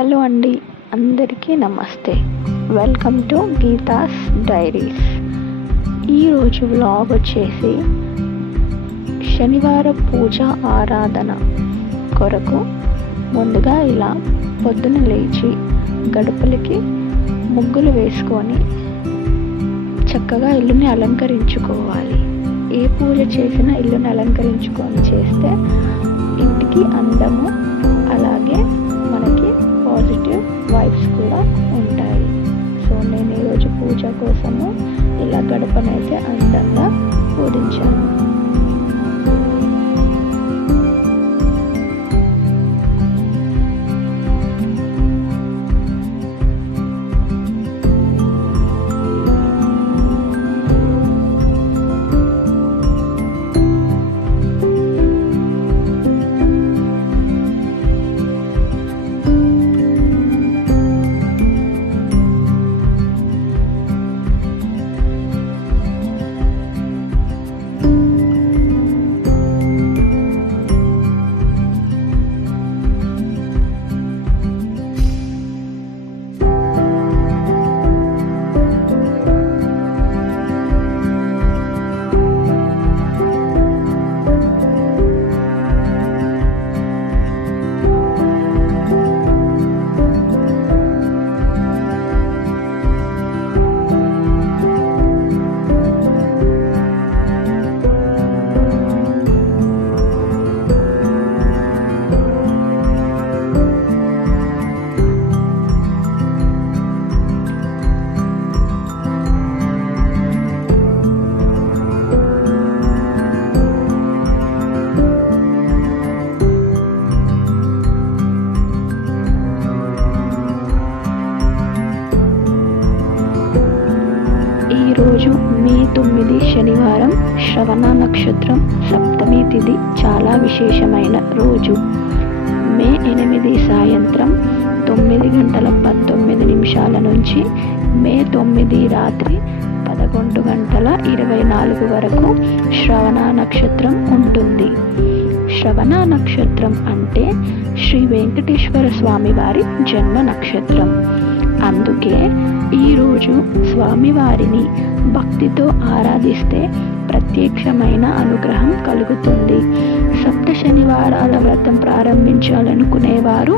Hello అండి, అందరికీ నమస్తే. Welcome to Geetha's diaries. ఈరోజు వ్లాగ్ వచ్చేసి శనివారం పూజ ఆరాధన కొరకు ముందుగా ఇలా పొద్దున లేచి గడపలకి ముగ్గులు వేసుకొని చక్కగా ఇల్లుని అలంకరించుకోవాలి. ఏ పూజ చేసినా ఇల్లుని అలంకరించుకొని చేస్తే ఇంటికి అందము, అలాగే మనకి పాజిటివ్ వైబ్స్ కూడా ఉంటాయి. సో నేను ఈరోజు పూజ కోసము ఇలా గడపనైతే అందంగా పూజించాను. ఈరోజు మే 9 శనివారం, శ్రవణ నక్షత్రం, సప్తమి తిథి. చాలా విశేషమైన రోజు. మే 8 సాయంత్రం 9:19 నుంచి మే 9 రాత్రి 11:24 వరకు శ్రవణ నక్షత్రం ఉంటుంది. శ్రవణ నక్షత్రం అంటే శ్రీ వెంకటేశ్వర స్వామి వారి జన్మ నక్షత్రం. అందుకే ఈరోజు స్వామివారిని భక్తితో ఆరాధిస్తే ప్రత్యక్షమైన అనుగ్రహం కలుగుతుంది. సప్త శనివారాల వ్రతం ప్రారంభించాలనుకునేవారు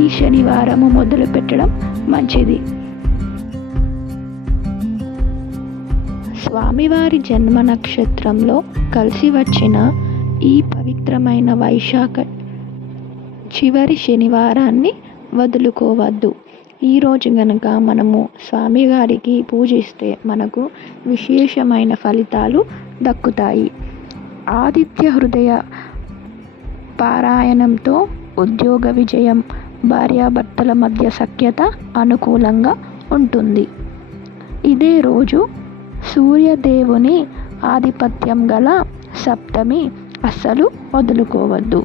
ఈ శనివారము మొదలు పెట్టడం మంచిది. స్వామివారి జన్మ నక్షత్రంలో కలిసి వచ్చిన ఈ పవిత్రమైన వైశాఖ చివరి శనివారాన్ని వదులుకోవద్దు. ఈరోజు గనక మనము స్వామివారికి పూజిస్తే మనకు విశేషమైన ఫలితాలు దక్కుతాయి. ఆదిత్య హృదయ పారాయణంతో ఉద్యోగ విజయం, భార్యాభర్తల మధ్య సఖ్యత అనుకూలంగా ఉంటుంది. ఇదే రోజు సూర్యదేవుని ఆధిపత్యం గల సప్తమి. అస్సలు వదులుకోవద్దు.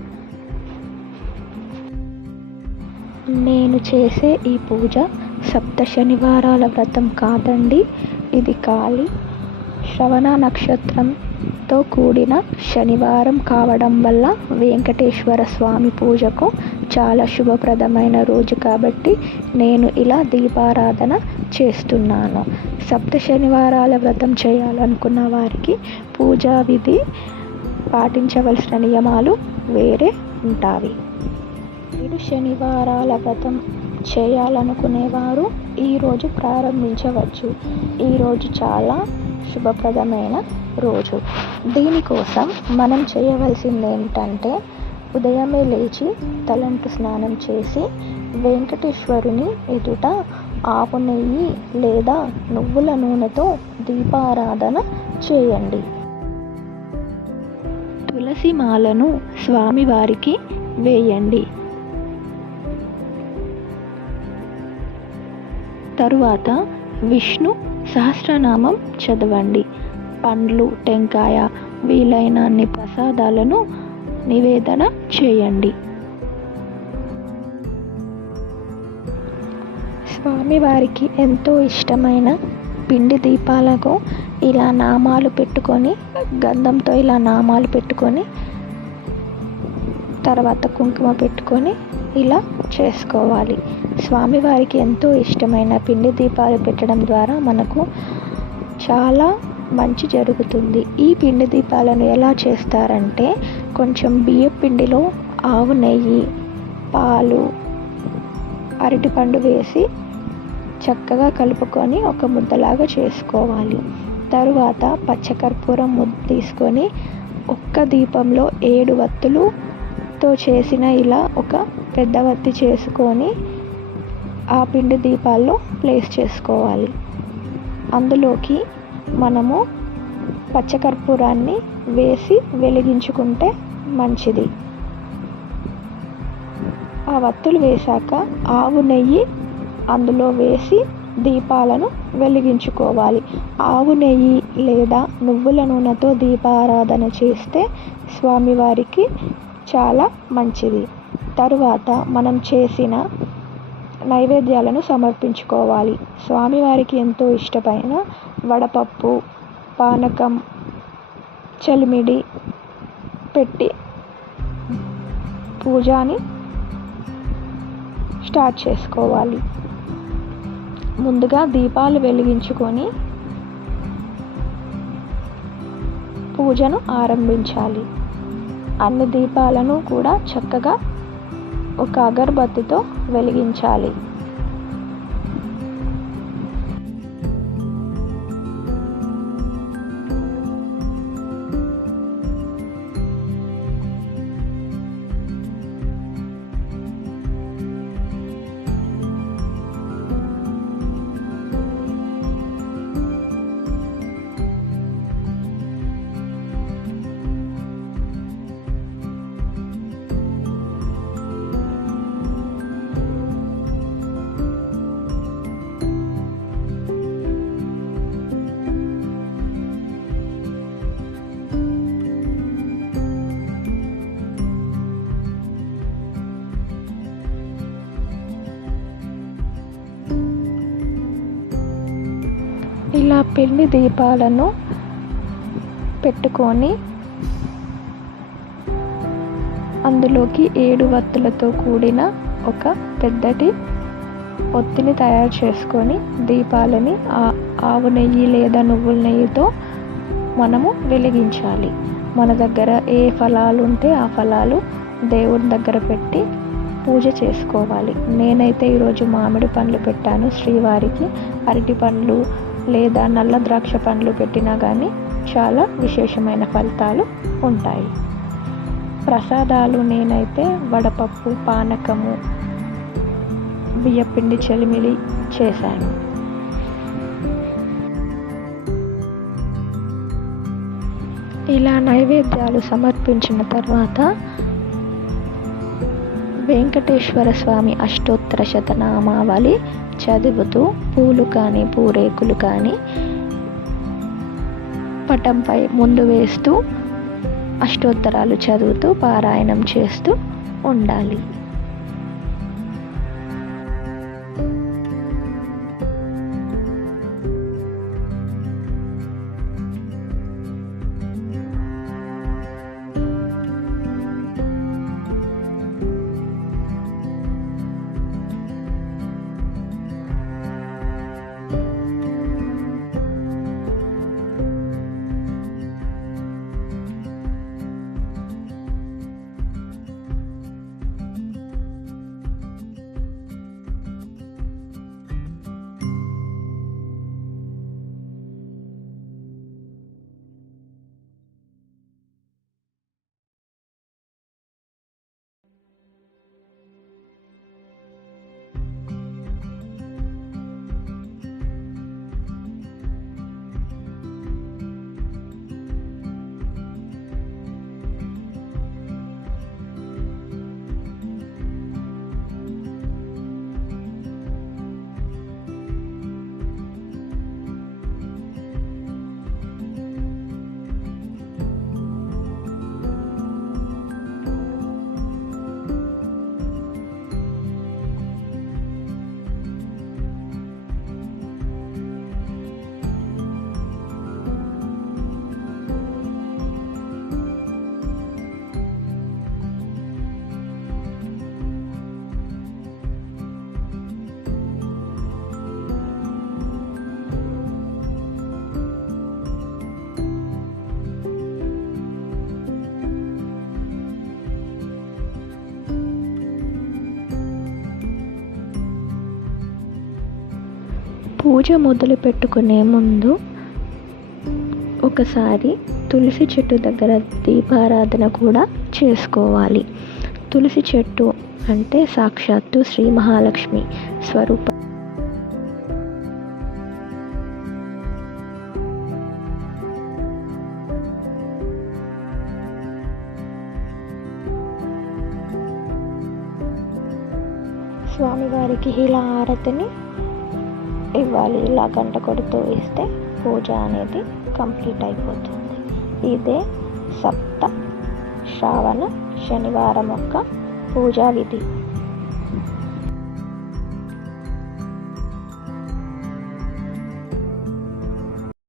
నేను చేసే ఈ పూజ సప్త శనివారాల వ్రతం కాదండి. ఇది ఖాళీ శ్రవణ నక్షత్రంతో కూడిన శనివారం కావడం వల్ల వెంకటేశ్వర స్వామి పూజకు చాలా శుభప్రదమైన రోజు కాబట్టి నేను ఇలా దీపారాధన చేస్తున్నాను. సప్త శనివారాల వ్రతం చేయాలనుకున్న వారికి పూజా విధి పాటించవలసిన నియమాలు వేరే ఉంటాయి. 7 శనివారాల వ్రతం చేయాలనుకునేవారు ఈరోజు ప్రారంభించవచ్చు. ఈరోజు చాలా శుభప్రదమైన రోజు. దీనికోసం మనం చేయవలసింది ఏంటంటే ఉదయమే లేచి తలంటు స్నానం చేసి వెంకటేశ్వరుని ఎదుట ఆవు నెయ్యి లేదా నువ్వుల నూనెతో దీపారాధన చేయండి. తులసి మాలను స్వామివారికి వేయండి. తరువాత విష్ణు సహస్రనామం చదవండి. పండ్లు, టెంకాయ, వీలైన అన్ని ప్రసాదాలను నివేదన చేయండి. స్వామివారికి ఎంతో ఇష్టమైన పిండి దీపాలకు ఇలా నామాలు పెట్టుకొని, గంధంతో ఇలా నామాలు పెట్టుకొని తర్వాత కుంకుమ పెట్టుకొని ఇలా చేసుకోవాలి. స్వామివారికి ఎంతో ఇష్టమైన పిండి దీపాలు పెట్టడం ద్వారా మనకు చాలా మంచి జరుగుతుంది. ఈ పిండి దీపాలను ఎలా చేస్తారంటే, కొంచెం బియ్యం పిండిలో ఆవు నెయ్యి, పాలు, అరటిపండు వేసి చక్కగా కలుపుకొని ఒక ముద్దలాగా చేసుకోవాలి. తరువాత పచ్చకర్పూరం ముద్ద తీసుకొని ఒక్క దీపంలో 7 వత్తులతో చేసిన ఇలా ఒక పెద్ద వత్తి చేసుకొని ఆ పిండి దీపాల్లో ప్లేస్ చేసుకోవాలి. అందులోకి మనము పచ్చకర్పూరాన్ని వేసి వెలిగించుకుంటే మంచిది. ఆ వత్తులు వేశాక ఆవు నెయ్యి అందులో వేసి దీపాలను వెలిగించుకోవాలి. ఆవు నెయ్యి లేదా నువ్వుల నూనెతో దీపారాధన చేస్తే స్వామివారికి చాలా మంచిది. తరువాత మనం చేసిన నైవేద్యాలను సమర్పించుకోవాలి. స్వామివారికి ఎంతో ఇష్టమైన వడపప్పు, పానకం, చలిమిడి పెట్టి పూజని స్టార్ట్ చేసుకోవాలి. ముందుగా దీపాలు వెలిగించుకొని పూజను ఆరంభించాలి. అన్ని దీపాలను కూడా చక్కగా ఒక అగరబత్తితో వెలిగించాలి. ఇలా పిండి దీపాలను పెట్టుకొని అందులోకి 7 వత్తులతో కూడిన ఒక పెద్దటి ఒత్తిని తయారు చేసుకొని దీపాలని ఆవు నెయ్యి లేదా నువ్వుల నెయ్యితో మనము వెలిగించాలి. మన దగ్గర ఏ ఫలాలు ఉంటే ఆ ఫలాలు దేవుని దగ్గర పెట్టి పూజ చేసుకోవాలి. నేనైతే ఈరోజు మామిడి పండ్లు పెట్టాను శ్రీవారికి. అరటి పండ్లు లేదా నల్ల ద్రాక్ష పండ్లు పెట్టినా కానీ చాలా విశేషమైన ఫలితాలు ఉంటాయి. ప్రసాదాలు నేనైతే వడపప్పు, పానకము, బియ్యపిండి చలిమిడి చేశాను. ఇలా నైవేద్యాలు సమర్పించిన తర్వాత వెంకటేశ్వర స్వామి అష్టోత్తర శతనామావళి చదువుతూ పూలు కానీ పూరేకులు కానీ పటంపై ముందు వేస్తూ అష్టోత్తరాలు చదువుతూ పారాయణం చేస్తూ ఉండాలి. పూజ మొదలు పెట్టుకునే ముందు ఒకసారి తులసి చెట్టు దగ్గర దీపారాధన కూడా చేసుకోవాలి. తులసి చెట్టు అంటే సాక్షాత్తు శ్రీ మహాలక్ష్మి స్వరూపం. స్వామివారికి ఇలా హారతిని ఇవ్వాలి. ఇలా గంట కొడుతూ ఇస్తే పూజ అనేది కంప్లీట్ అయిపోతుంది. ఇదే సప్త శ్రావణ శనివారం యొక్క పూజా విధి.